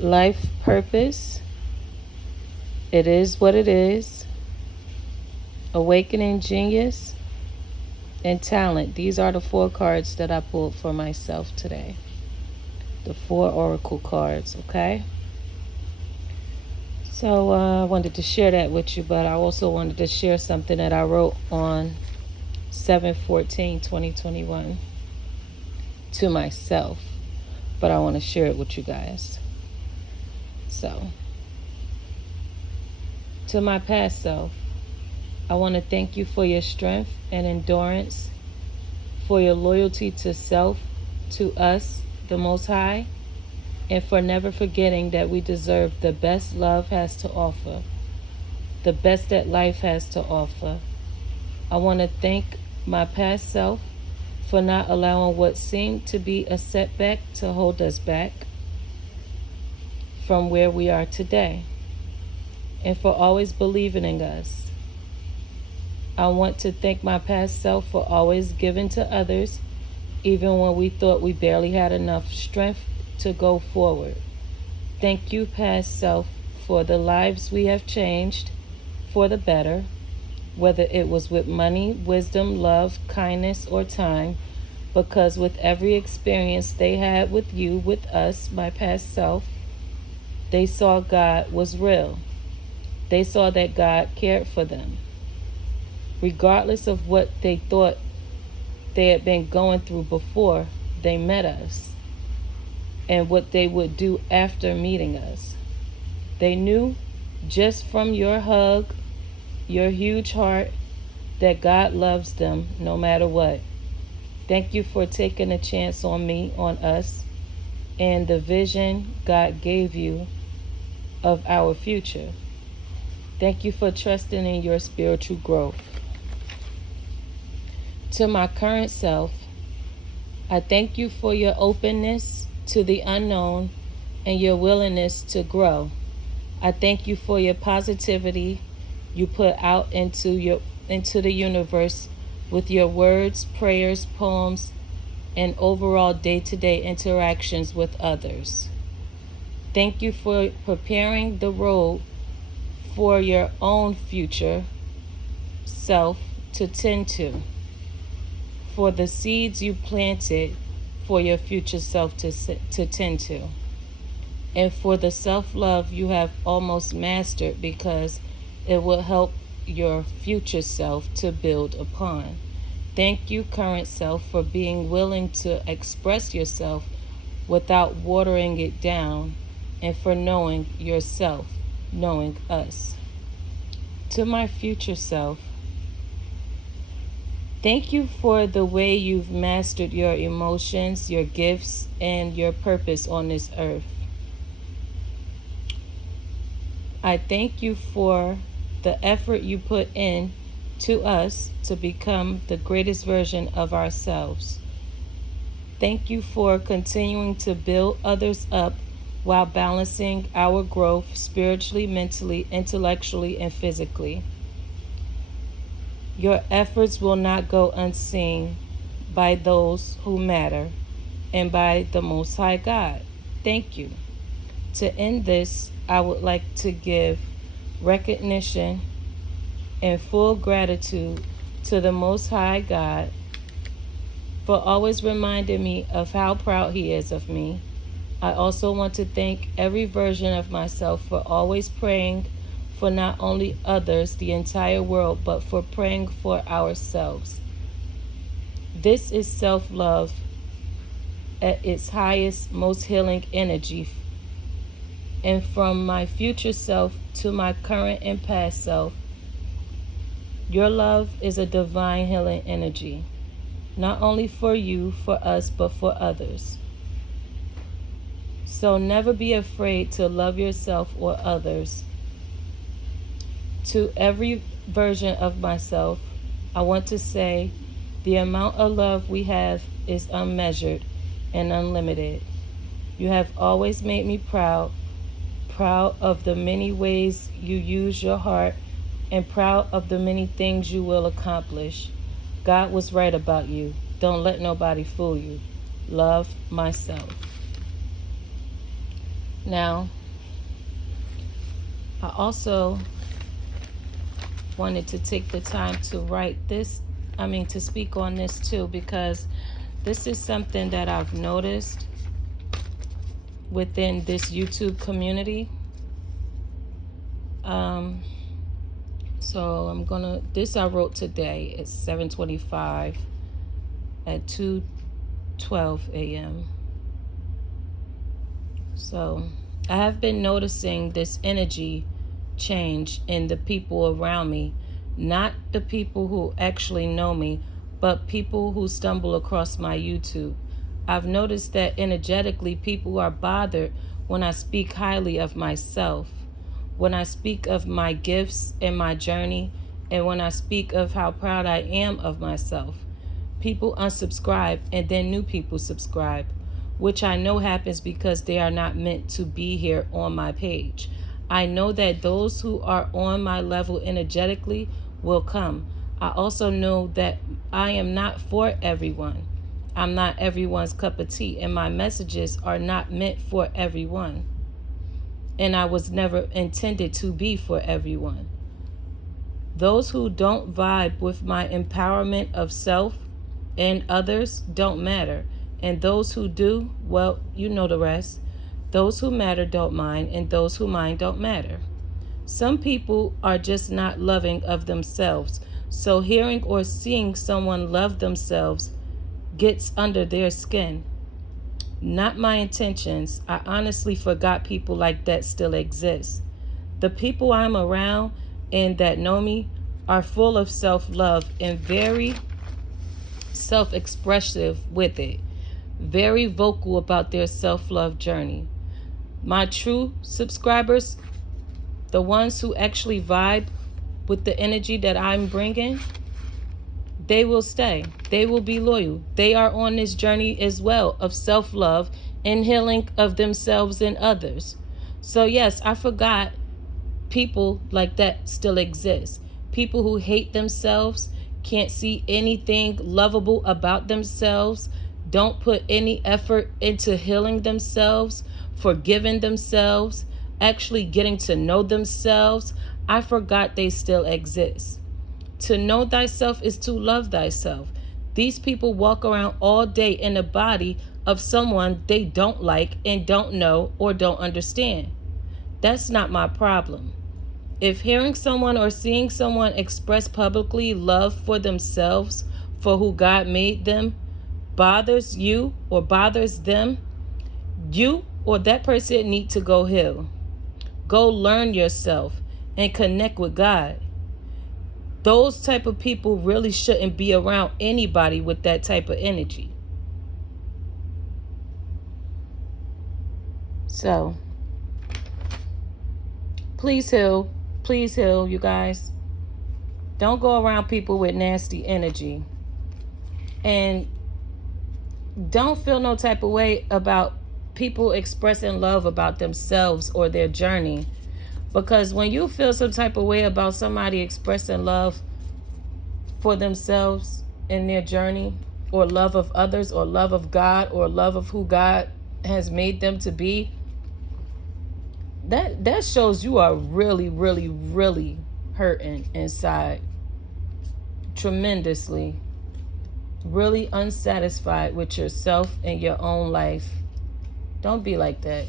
Life purpose. It is what it is. Awakening genius and talent. These are the 4 cards that I pulled for myself today. The 4 oracle cards, okay? So I wanted to share that with you, but I also wanted to share something that I wrote on 7/14/2021 to myself, but I want to share it with you guys. So, to my past self, I want to thank you for your strength and endurance, for your loyalty to self, to us, the Most High, and for never forgetting that we deserve the best love has to offer, the best that life has to offer. I want to thank my past self for not allowing what seemed to be a setback to hold us back from where we are today, and for always believing in us. I want to thank my past self for always giving to others, even when we thought we barely had enough strength to go forward. Thank you, past self, for the lives we have changed for the better, whether it was with money, wisdom, love, kindness, or time, because with every experience they had with you, with us, my past self, they saw God was real. They saw that God cared for them. Regardless of what they thought they had been going through before they met us, and what they would do after meeting us. They knew just from your hug, your huge heart, that God loves them no matter what. Thank you for taking a chance on me, on us, and the vision God gave you of our future. Thank you for trusting in your spiritual growth. To my current self, I thank you for your openness to the unknown and your willingness to grow. I thank you for your positivity you put out into the universe with your words, prayers, poems, and overall day-to-day interactions with others. Thank you for preparing the road for your own future self to tend to, for the seeds you planted for your future self to tend to, and for the self-love you have almost mastered because it will help your future self to build upon. Thank you, current self, for being willing to express yourself without watering it down, and for knowing yourself, knowing us. To my future self, thank you for the way you've mastered your emotions, your gifts, and your purpose on this earth. I thank you for the effort you put in to us to become the greatest version of ourselves. Thank you for continuing to build others up while balancing our growth spiritually, mentally, intellectually, and physically. Your efforts will not go unseen by those who matter and by the Most High God. Thank you. To end this, I would like to give recognition and full gratitude to the Most High God for always reminding me of how proud He is of me. I also want to thank every version of myself for always praying for not only others, the entire world, but for praying for ourselves. This is self-love at its highest, most healing energy. And from my future self to my current and past self, your love is a divine healing energy, not only for you, for us, but for others. So never be afraid to love yourself or others. To every version of myself, I want to say the amount of love we have is unmeasured and unlimited. You have always made me proud of the many ways you use your heart, and proud of the many things you will accomplish. God was right about you. Don't let nobody fool you. Love, myself. Now, I also wanted to take the time to to speak on this too, because this is something that I've noticed within this YouTube community. So this I wrote today. It's 7:25 at 2:12 a.m. So I have been noticing this energy change in the people around me, not the people who actually know me, but people who stumble across my YouTube. I've noticed that energetically people are bothered when I speak highly of myself, when I speak of my gifts and my journey, and when I speak of how proud I am of myself. People unsubscribe and then new people subscribe, which I know happens because they are not meant to be here on my page. I know that those who are on my level energetically will come. I also know that I am not for everyone. I'm not everyone's cup of tea, and my messages are not meant for everyone. And I was never intended to be for everyone. Those who don't vibe with my empowerment of self and others don't matter. And those who do, well, you know the rest. Those who matter don't mind, and those who mind don't matter. Some people are just not loving of themselves. So hearing or seeing someone love themselves gets under their skin. Not my intentions. I honestly forgot people like that still exist. The people I'm around and that know me are full of self-love and very self-expressive with it. Very vocal about their self-love journey. My true subscribers, the ones who actually vibe with the energy that I'm bringing, they will stay. They will be loyal. They are on this journey as well of self-love and healing of themselves and others. So yes, I forgot people like that still exist. People who hate themselves, can't see anything lovable about themselves, don't put any effort into healing themselves, forgiving themselves, actually getting to know themselves. I forgot they still exist. To know thyself is to love thyself. These people walk around all day in the body of someone they don't like and don't know or don't understand. That's not my problem. If hearing someone or seeing someone express publicly love for themselves, for who God made them, bothers you or bothers them, you or that person need to go heal. Go learn yourself and connect with God. Those type of people really shouldn't be around anybody with that type of energy. So, please heal. Please heal, you guys. Don't go around people with nasty energy. And don't feel no type of way about people expressing love about themselves or their journey. Because when you feel some type of way about somebody expressing love for themselves in their journey, or love of others, or love of God, or love of who God has made them to be, that shows you are really, really, really hurting inside. Tremendously. Really unsatisfied with yourself and your own life. Don't be like that.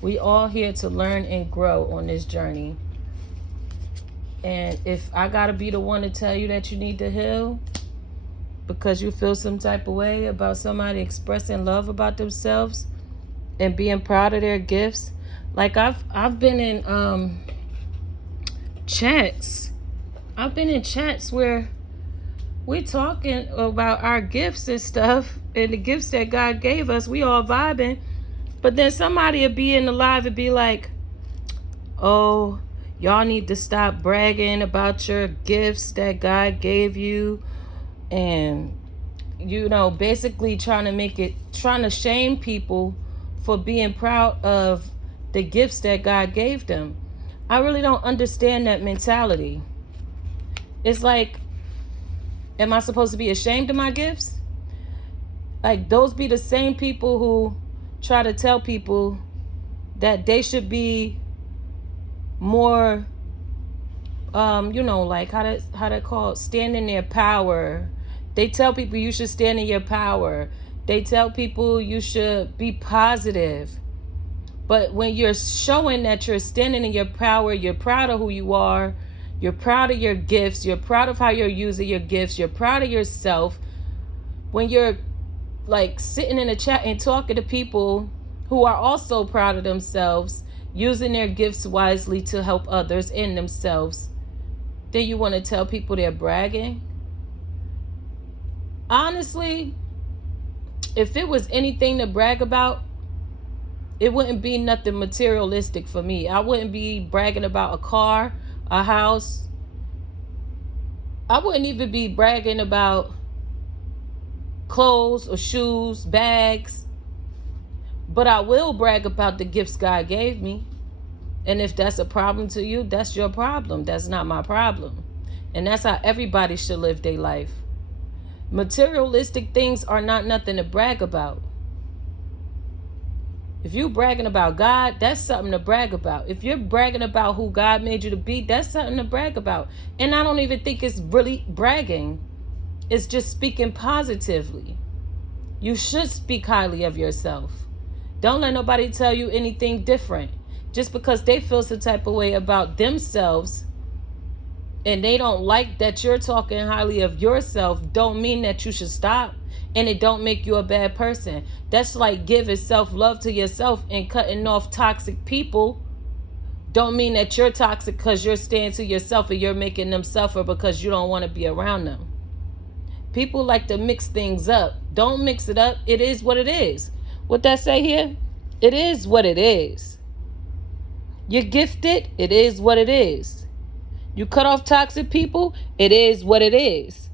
We all here to learn and grow on this journey. And if I gotta be the one to tell you that you need to heal because you feel some type of way about somebody expressing love about themselves and being proud of their gifts, like I've been in chats. I've been in chats where we're talking about our gifts and stuff and the gifts that God gave us. We all vibing. But then somebody will be in the live and be like, oh, y'all need to stop bragging about your gifts that God gave you. And, basically trying to shame people for being proud of the gifts that God gave them. I really don't understand that mentality. It's like, am I supposed to be ashamed of my gifts? Like, those be the same people who try to tell people that they should be more, like how they call it, stand in their power. They tell people you should stand in your power. They tell people you should be positive. But when you're showing that you're standing in your power, you're proud of who you are, you're proud of your gifts, you're proud of how you're using your gifts, you're proud of yourself. When you're like sitting in a chat and talking to people who are also proud of themselves, using their gifts wisely to help others and themselves, then you want to tell people they're bragging? Honestly, if it was anything to brag about, it wouldn't be nothing materialistic for me. I wouldn't be bragging about a car, a house. I wouldn't even be bragging about clothes or shoes, bags. But I will brag about the gifts God gave me. And if that's a problem to you, that's your problem. That's not my problem. And that's how everybody should live their life. Materialistic things are not nothing to brag about. If you're bragging about God, that's something to brag about. If you're bragging about who God made you to be, that's something to brag about. And I don't even think it's really bragging. It's just speaking positively. You should speak highly of yourself. Don't let nobody tell you anything different. Just because they feel some type of way about themselves and they don't like that you're talking highly of yourself, don't mean that you should stop. And it don't make you a bad person. That's like giving self-love to yourself and cutting off toxic people. Don't mean that you're toxic because you're staying to yourself and you're making them suffer because you don't want to be around them. People like to mix things up. Don't mix it up. It is what it is. What that say here? It is what it is. You're gifted. It is what it is. You cut off toxic people. It is what it is.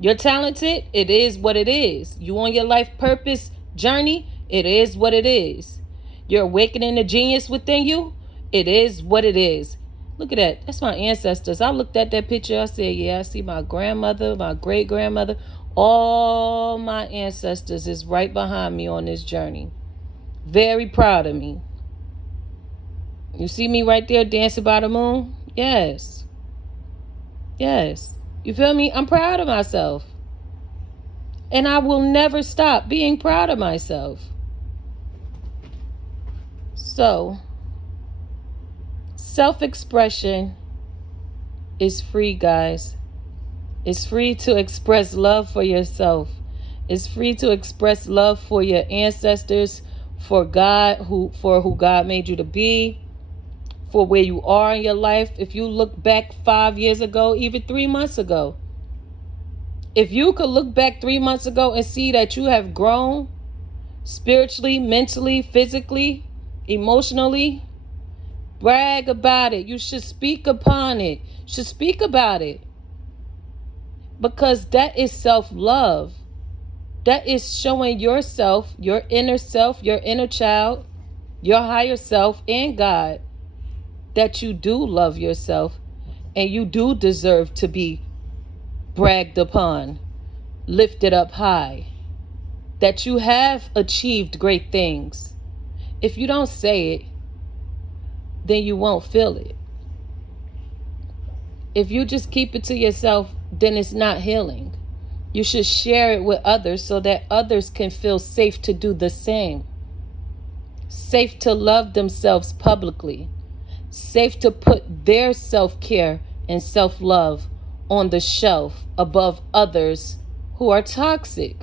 You're talented. It is what it is. You on your life purpose journey. It is what it is. You're awakening the genius within you. It is what it is. Look at that. That's my ancestors. I looked at that picture. I said, yeah, I see my grandmother, my great grandmother. All my ancestors is right behind me on this journey. Very proud of me. You see me right there dancing by the moon? Yes. Yes. You feel me? I'm proud of myself. And I will never stop being proud of myself. So, self-expression is free, guys. It's free to express love for yourself. It's free to express love for your ancestors, for God, for who God made you to be, for where you are in your life. If you look back 5 years ago, even 3 months ago, if you could look back 3 months ago and see that you have grown spiritually, mentally, physically, emotionally, brag about it. You should speak upon it. You should speak about it. Because that is self-love. That is showing yourself, your inner self, your inner child, your higher self, and God, that you do love yourself and you do deserve to be bragged upon, lifted up high, that you have achieved great things. If you don't say it, then you won't feel it. If you just keep it to yourself, then it's not healing. You should share it with others so that others can feel safe to do the same. Safe to love themselves publicly. Safe to put their self-care and self-love on the shelf above others who are toxic.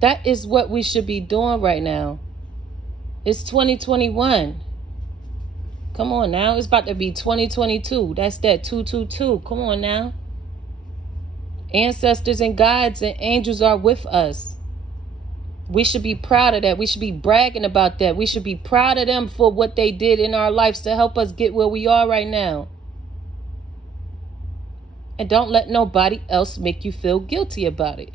That is what we should be doing right now. It's 2021. Come on now. It's about to be 2022. That's that 222. Come on now. Ancestors and guides and angels are with us. We should be proud of that. We should be bragging about that. We should be proud of them for what they did in our lives to help us get where we are right now. And don't let nobody else make you feel guilty about it.